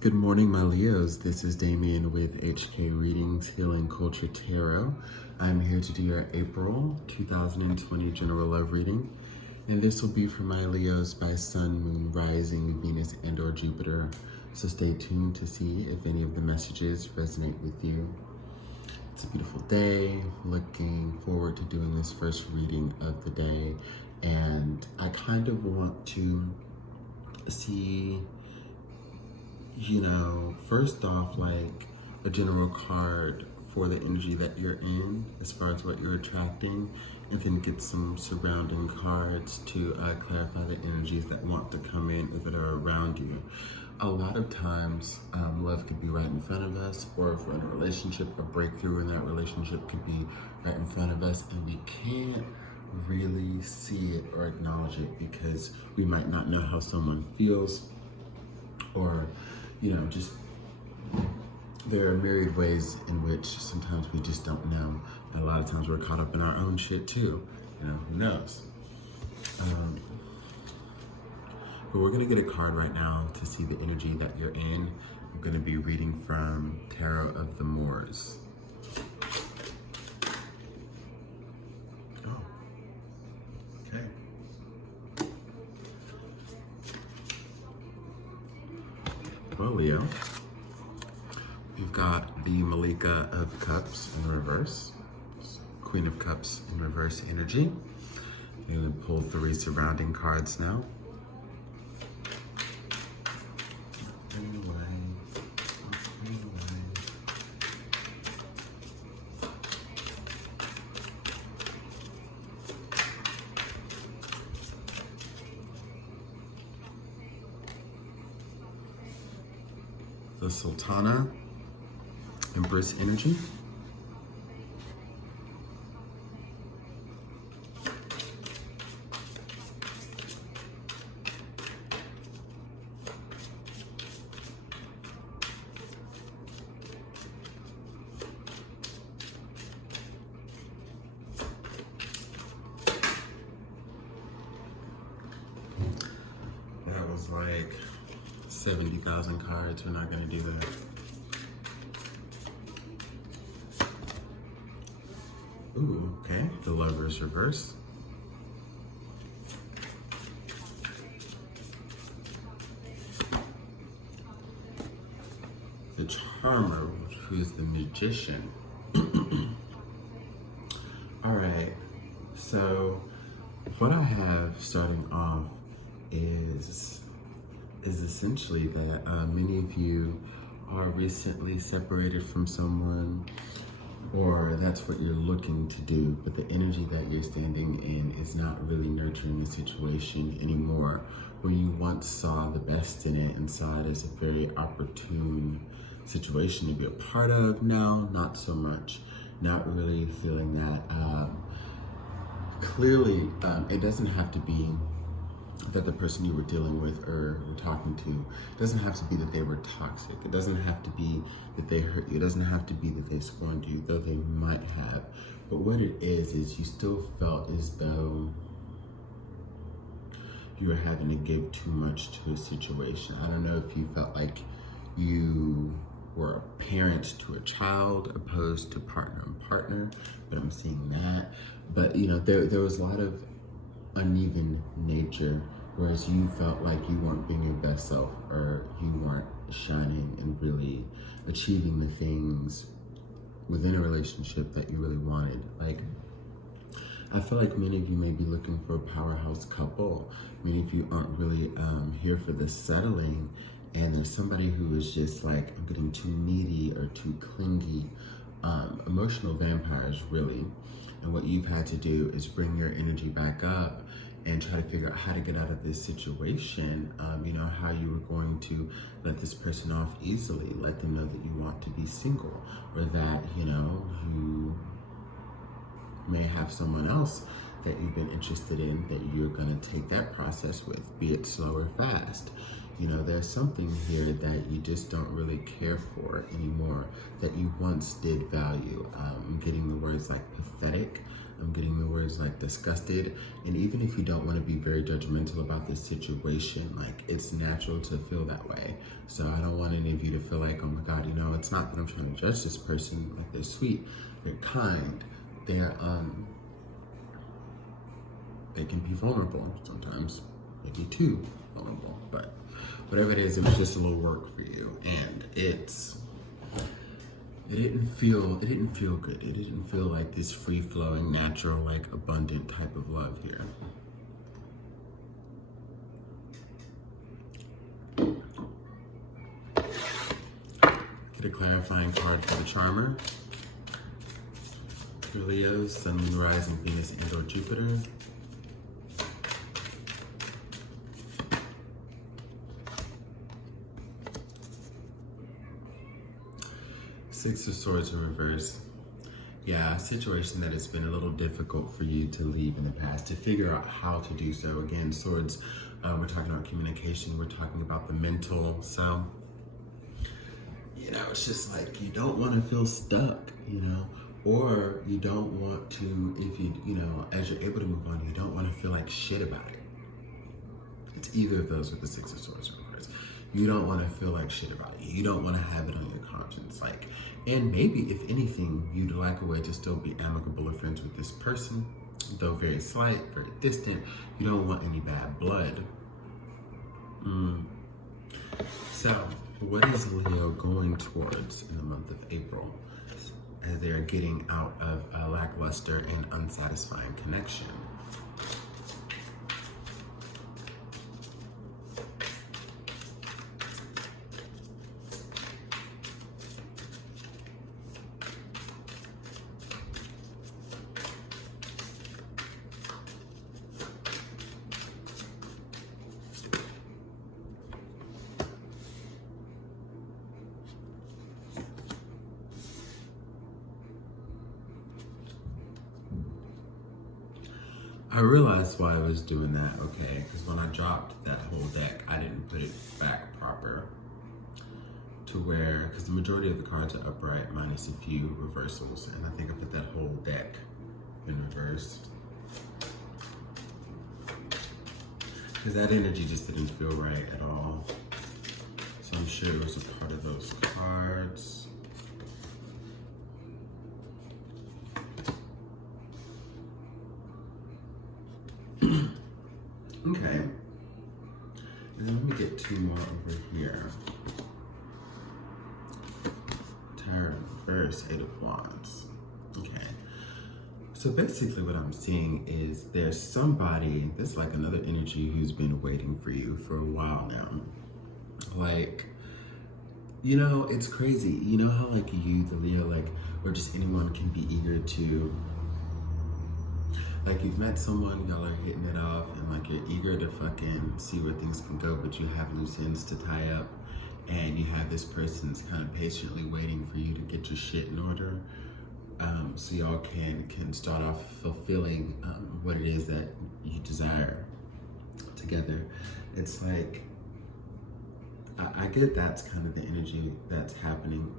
Good morning, my Leos. This is Damien with HK Readings Healing Culture Tarot. I'm here to do your April 2020 General Love Reading. And this will be for my Leos by Sun, Moon, Rising, Venus, and or Jupiter. So stay tuned to see if any of the messages resonate with you. It's a beautiful day. Looking forward to doing this first reading of the day. And I kind of want to see, first off, like a general card for the energy that you're in as far as what you're attracting, and then get some surrounding cards to clarify the energies that want to come in or that are around you. A lot of times, love could be right in front of us, or if we're in a relationship, a breakthrough in that relationship could be right in front of us, and we can't really see it or acknowledge it because we might not know how someone feels, or just there are myriad ways in which sometimes we just don't know. And a lot of times we're caught up in our own shit too. Who knows? But we're gonna get a card right now to see the energy that you're in. I'm gonna be reading from Tarot of the Moors. Oh, okay. Well, Leo, we've got the Malika of Cups in reverse, Queen of Cups in reverse energy. I'm going to pull 3 surrounding cards now. The Sultana, Empress energy. That was like 70,000 cards. We're not going to do that. Ooh, okay. The Lover's reverse. The Charmer, who is the Magician. All right. So what I have starting off is essentially that many of you are recently separated from someone, or that's what you're looking to do, but the energy that you're standing in is not really nurturing the situation anymore. When you once saw the best in it and saw it as a very opportune situation to be a part of, now not so much. Not really feeling that. Clearly, it doesn't have to be that the person you were dealing with or were talking to, doesn't have to be that they were toxic. It doesn't have to be that they hurt you. It doesn't have to be that they scorned you, though they might have. But what it is you still felt as though you were having to give too much to a situation. I don't know if you felt like you were a parent to a child opposed to partner and partner, but I'm seeing that. But there was a lot of uneven nature, whereas you felt like you weren't being your best self, or you weren't shining and really achieving the things within a relationship that you really wanted. Like, I feel like many of you may be looking for a powerhouse couple. Many of you aren't really here for the settling, and there's somebody who is just like, I'm getting too needy or too clingy. Emotional vampires, really. And what you've had to do is bring your energy back up and try to figure out how to get out of this situation. How you were going to let this person off easily, let them know that you want to be single, or that, you may have someone else that you've been interested in, that you're going to take that process with, be it slow or fast. There's something here that you just don't really care for anymore that you once did value. I'm getting the words like pathetic, I'm getting the words like disgusted. And even if you don't want to be very judgmental about this situation, like it's natural to feel that way. So I don't want any of you to feel like, oh my God, you know, it's not that I'm trying to judge this person. Like they're sweet, they're kind, they're they can be vulnerable sometimes, maybe too vulnerable, but whatever it is, it was just a little work for you. And it didn't feel good. It didn't feel like this free-flowing, natural, like abundant type of love here. Get a clarifying card for the Charmer. For Leo, Sun, Moon, Rising, Venus, and or Jupiter. Six of Swords in reverse. Yeah, a situation that has been a little difficult for you to leave in the past, to figure out how to do so. Again, Swords, we're talking about communication, we're talking about the mental. So, you know, it's just like you don't want to feel stuck, you know, or you don't want to, if you know, as you're able to move on, you don't want to feel like shit about it. It's either of those with the Six of Swords in reverse. You don't want to feel like shit about it. You don't want to have it on your conscience. Like, and maybe if anything, you'd like a way to still be amicable or friends with this person, though very slight, very distant. You don't want any bad blood. So, what is Leo going towards in the month of April as they are getting out of a lackluster and unsatisfying connection? I realized why I was doing that, okay? Because when I dropped that whole deck, I didn't put it back proper to where, because the majority of the cards are upright minus a few reversals, and I think I put that whole deck in reverse. Because that energy just didn't feel right at all. So I'm sure it was a part of those cards. Okay, and then let me get two more over here. Tower reverse, Eight of Wands. Okay, so basically what I'm seeing is there's somebody, there's like another energy who's been waiting for you for a while now. Like, you know, it's crazy. You know how like you, the Leo, like, or just anyone can be eager to, like you've met someone, y'all are hitting it off, and like you're eager to fucking see where things can go, but you have loose ends to tie up, and you have this person that's kind of patiently waiting for you to get your shit in order, so y'all can start off fulfilling what it is that you desire together. It's like, I get that's kind of the energy that's happening.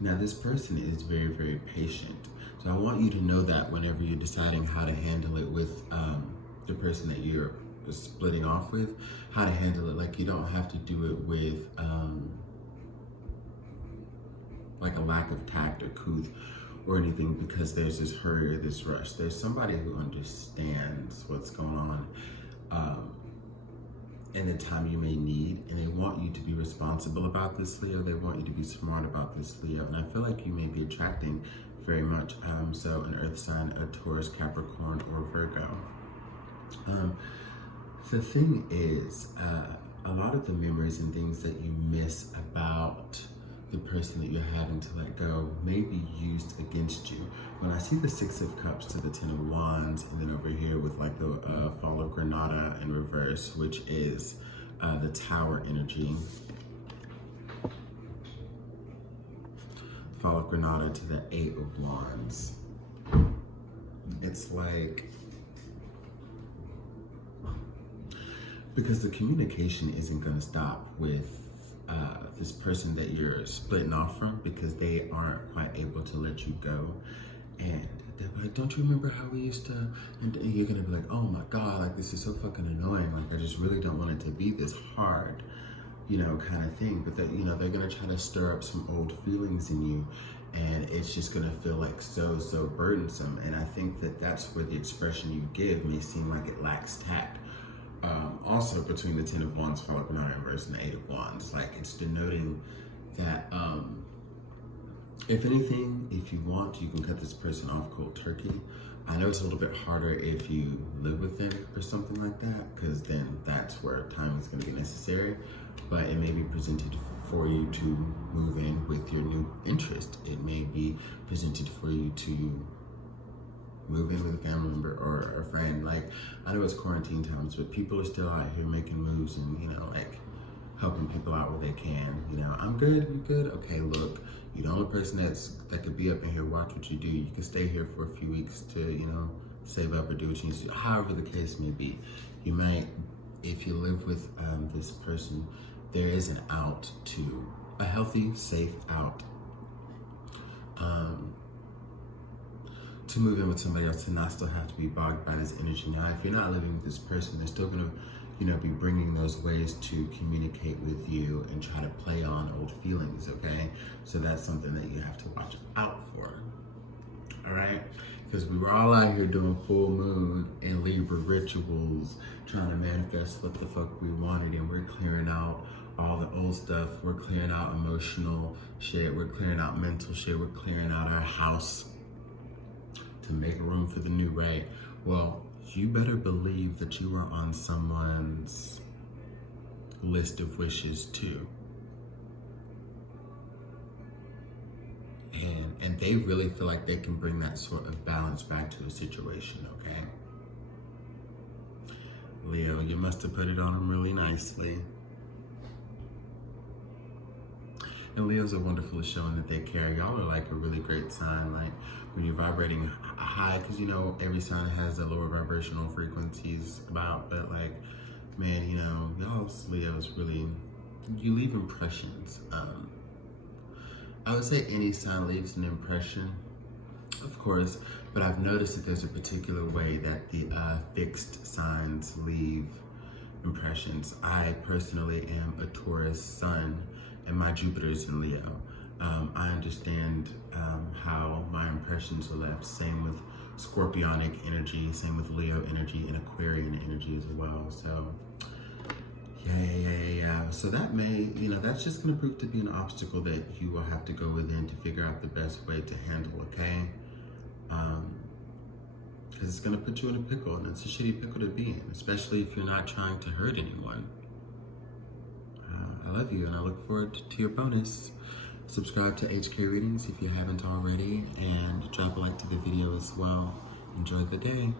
Now this person is very, very patient. So I want you to know that whenever you're deciding how to handle it with the person that you're splitting off with, how to handle it. Like you don't have to do it with like a lack of tact or couth or anything, because there's this hurry or this rush. There's somebody who understands what's going on in the time you may need, and they want you to be responsible about this, Leo. They want you to be smart about this, Leo. And I feel like you may be attracting very much so an earth sign, a Taurus, Capricorn, or Virgo. The thing is, a lot of the memories and things that you miss about the person that you're having to let go may be used against you. When I see the Six of Cups to the Ten of Wands, and then over here with like the Fall of Granada in reverse, which is the Tower energy. Fall of Granada to the Eight of Wands. It's like, because the communication isn't going to stop with this person that you're splitting off from, because they aren't quite able to let you go. And they're like, don't you remember how we used to, and you're gonna be like, oh my God, like this is so fucking annoying. Like I just really don't want it to be this hard, you know, kind of thing. But that, you know, they're gonna try to stir up some old feelings in you, and it's just gonna feel like so burdensome. And I think that that's where the expression you give may seem like it lacks tact. Also between the 10 of Wands, Falcon reverse, and the 8 of Wands, like it's denoting that, if anything, if you want, you can cut this person off cold turkey. I know it's a little bit harder if you live with them or something like that, because then that's where time is going to be necessary. But it may be presented for you to move in with your new interest. It may be presented for you to move in with a family member or a friend. Like, I know it's quarantine times, but people are still out here making moves and, you know, like helping people out where they can. You know, I'm good, you good? Okay, look, you're the only person that could be up in here, watch what you do. You can stay here for a few weeks to, you know, save up or do what you need to do. However the case may be. You might, if you live with this person, there is an out to, a healthy, safe out. To move in with somebody else, to not still have to be bogged by this energy. Now, if you're not living with this person, they're still gonna, you know, be bringing those ways to communicate with you and try to play on old feelings, okay? So that's something that you have to watch out for, all right? Because we were all out here doing full moon and Libra rituals, trying to manifest what the fuck we wanted, and we're clearing out all the old stuff. We're clearing out emotional shit. We're clearing out mental shit. We're clearing out our house to make room for the new, right? Well, you better believe that you are on someone's list of wishes too. And they really feel like they can bring that sort of balance back to a situation, okay? Leo, you must have put it on them really nicely. And Leos are wonderful at showing that they care. Y'all are like a really great sign. Like when you're vibrating high, because you know every sign has a lower vibrational frequencies about, but like, man, you know, y'all's Leos really, you leave impressions. I would say any sign leaves an impression, of course, but I've noticed that there's a particular way that the fixed signs leave impressions. I personally am a Taurus sun, and my Jupiter's in Leo. I understand how my impressions are left. Same with Scorpionic energy, same with Leo energy, and Aquarian energy as well. So, yeah. So that may, you know, that's just gonna prove to be an obstacle that you will have to go within to figure out the best way to handle, okay? Because it's gonna put you in a pickle, and it's a shitty pickle to be in, especially if you're not trying to hurt anyone. I love you, and I look forward to your bonus. Subscribe to HK Readings if you haven't already, and drop a like to the video as well. Enjoy the day.